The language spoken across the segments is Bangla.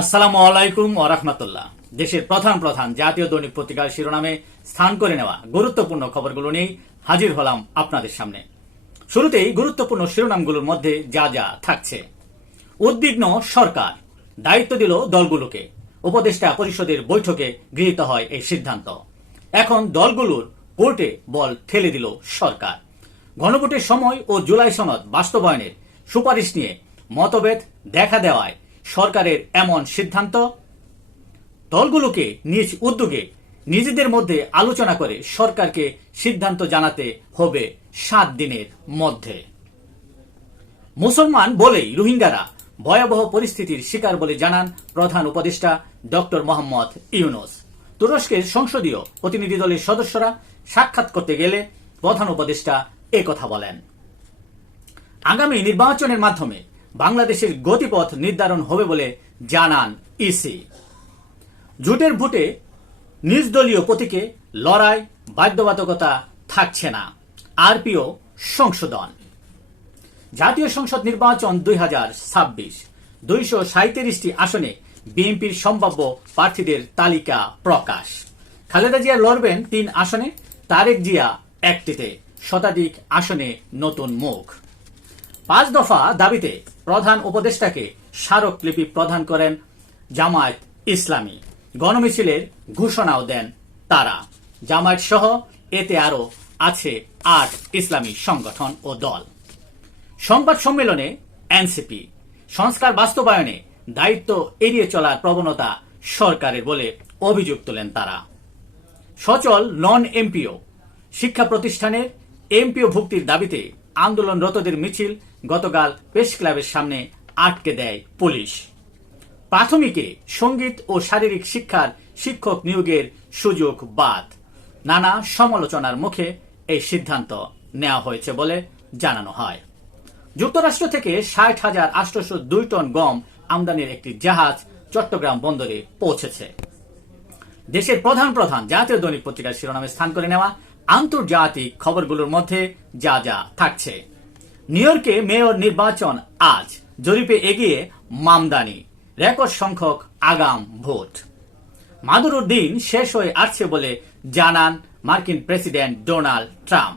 আসসালামু আলাইকুম ও রহমতুল্লাহ। দেশের প্রধান প্রধান জাতীয় দৈনিক পত্রিকার শিরোনামে স্থান করে নেওয়া গুরুত্বপূর্ণ খবরগুলো নিয়ে হাজির হলাম আপনাদের সামনে। শুরুতেই গুরুত্বপূর্ণ শিরোনামগুলোর মধ্যে যা যা থাকছে। উদ্বিগ্ন সরকার দায়িত্ব দিল দলগুলোকে। উপদেষ্টা পরিষদের বৈঠকে গৃহীত হয় এই সিদ্ধান্ত। এখন দলগুলোর কোর্টে বল ঠেলে দিল সরকার। গণভোটের সময় ও জুলাই সনদ বাস্তবায়নের সুপারিশ নিয়ে মতভেদ দেখা দেওয়ায় সরকারের এমন সিদ্ধান্ত? দলগুলোকে নিজ উদ্যোগে নিজেদের মধ্যে আলোচনা করে সরকারকে সিদ্ধান্ত জানাতে হবে সাত দিনের মধ্যে। মুসলমান বলেই রোহিঙ্গারা ভয়াবহ পরিস্থিতির শিকার বলে জানান প্রধান উপদেষ্টা ডক্টর মোহাম্মদ ইউনুস। তুরস্কের সংসদীয় প্রতিনিধি দলের সদস্যরা সাক্ষাৎ করতে গেলে প্রধান উপদেষ্টা কথা বলেন। আগামী নির্বাচনের মাধ্যমে বাংলাদেশের গতিপথ নির্ধারণ হবে বলে জানান ইসি। জুটের ভোটে নিজ দলীয় প্রতীকে লড়াই, বাধ্যবাধকতা থাকছে না। আরপিও সংশোধন। জাতীয় সংসদ নির্বাচন দুই হাজার ছাব্বিশ। দুইশো সাঁত্রিশটি আসনে বিএনপির সম্ভাব্য প্রার্থীদের তালিকা প্রকাশ। খালেদা জিয়া লড়বেন তিন আসনে, তারেক জিয়া একটিতে। শতাধিক আসনে নতুন মুখ। পাঁচ দফা দাবিতে প্রধান উপদেষ্টাকে স্মারকলিপি প্রদান করেন জামায়াত ইসলামী। গণমিছিলের ঘোষণাও দেন তারা। জামায়াত সহ এতে আরও আছে আট ইসলামী সংগঠন ও দল। সংবাদ সম্মেলনে এনসিপি, সংস্কার বাস্তবায়নে দায়িত্ব এড়িয়ে চলার প্রবণতা সরকারের বলে অভিযোগ তোলেন তারা। সচল নন এমপিও শিক্ষা প্রতিষ্ঠানের এমপিও ভুক্তির দাবিতে আন্দোলনরতদের মিছিল গতকাল প্রেস ক্লাবের সামনে আটকে দেয় পুলিশ। প্রাথমিকে সংগীত ও শারীরিক শিক্ষার শিক্ষক নিয়োগের সুযোগ বাদ। নানা সমালোচনার মুখে এই সিদ্ধান্ত নেওয়া হয়েছে বলে জানানো হয়। যুক্তরাষ্ট্র থেকে ষাট হাজার আটশোশো দুই টন গম আমদানির একটি জাহাজ চট্টগ্রাম বন্দরে পৌঁছেছে। দেশের প্রধান প্রধান জাতীয় দৈনিক পত্রিকার শিরোনামে স্থান করে নেওয়া আন্তর্জাতিক খবরগুলোর মধ্যে যা যা থাকছে। নিউ ইয়র্কে মেয়র নির্বাচন আজ। জরিপে এগিয়ে মামদানি। রেকর্ড সংখ্যক আগাম ভোট। মাদুরুর শেষ হয়ে আসছে বলে জানান মার্কিন প্রেসিডেন্ট ডোনাল্ড ট্রাম্প।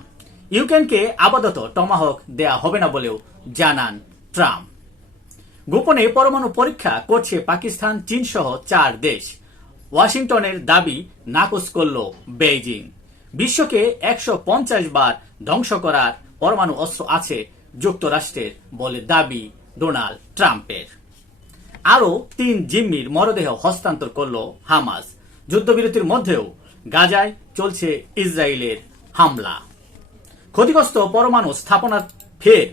ইউক্রেনকে আপাতত টমাহক দেয়া হবে না বলেও জানান ট্রাম্প। গোপনে পরমাণু পরীক্ষা করছে পাকিস্তান চীন সহ চার দেশ। ওয়াশিংটনের দাবি নাকচ করল বেইজিং। বিশ্বকে একশো পঞ্চাশ বার ধ্বংস করার পরমাণু অস্ত্র আছে যুক্তরাষ্ট্রের বলে দাবি ডোনাল্ড ট্রাম্পের। আরও তিন জিম্মির মরদেহ হস্তান্তর করল হামাস। যুদ্ধবিরতির মধ্যেও গাজায় চলছে ইসরায়েলের হামলা। ক্ষতিগ্রস্ত পরমাণু স্থাপনা ফের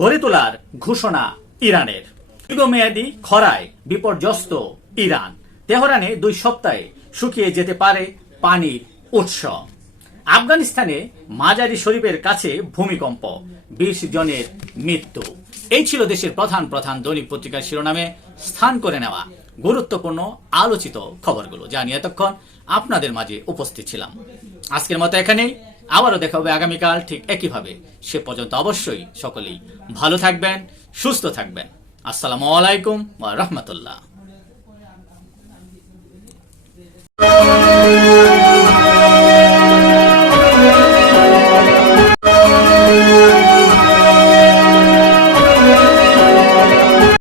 গড়ে তোলার ঘোষণা ইরানের। দীর্ঘমেয়াদী খরায় বিপর্যস্ত ইরান। তেহরানে দুই সপ্তাহে শুকিয়ে যেতে পারে পানির উৎস আফগানিস্তানে মাজারি শরীফের কাছে ভূমিকম্প, বিশ জনের মৃত্যু। এই ছিল দেশের প্রধান প্রধান দৈনিক পত্রিকার শিরোনামে স্থান করে নেওয়া গুরুত্বপূর্ণ, আলোচিত খবরগুলো। যা নিয়ে এতক্ষণ আপনাদের মাঝে উপস্থিত ছিলাম। আজকের মতো এখানেই। আবারও দেখা হবে আগামীকাল ঠিক একইভাবে। সে পর্যন্ত অবশ্যই সকলেই ভালো থাকবেন, সুস্থ থাকবেন। আসসালামু আলাইকুম রাহমাতুল্লাহ।